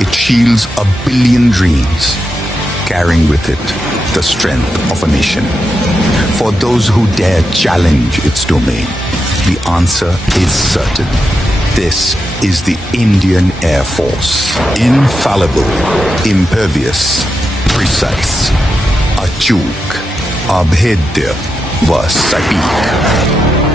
It shields a billion dreams, carrying with it the strength of a nation. For those who dare challenge its domain, the answer is certain. This is the Indian Air Force. Infallible, impervious, precise, achuk, abhedya va sateek.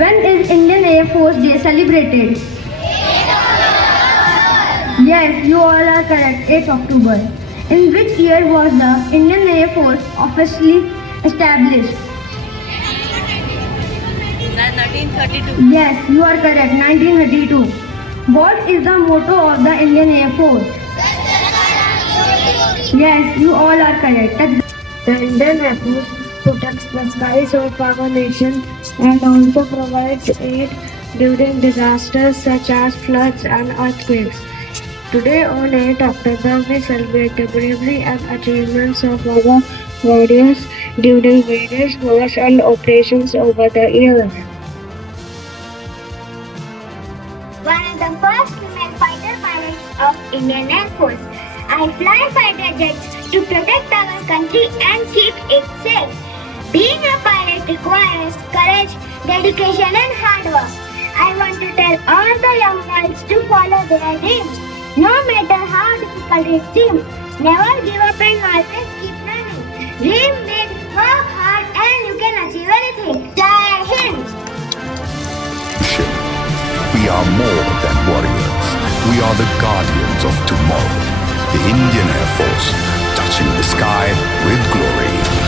When is Indian Air Force Day celebrated? Yes, you all are correct. 8th October. In which year was the Indian Air Force officially established? 1932. Yes, you are correct. 1932. What is the motto of the Indian Air Force? Yes, you all are correct. The Indian Air Force protects the skies of our nation and also provides aid during disasters such as floods and earthquakes. Today on 8 October, we celebrate the bravery and achievements of our warriors during various wars and operations over the years. One of the first female fighter pilots of Indian Air Force. I fly fighter jets to protect our country and keep it safe. Being a pilot requires courage, dedication and hard work. I want to tell all the young girls to follow their dreams. No matter how difficult it seems, never give up and always keep learning. Dream big, work hard and you can achieve anything. Jai Hind! We are more than warriors. We are the guardians of tomorrow. The Indian Air Force, touching the sky with glory.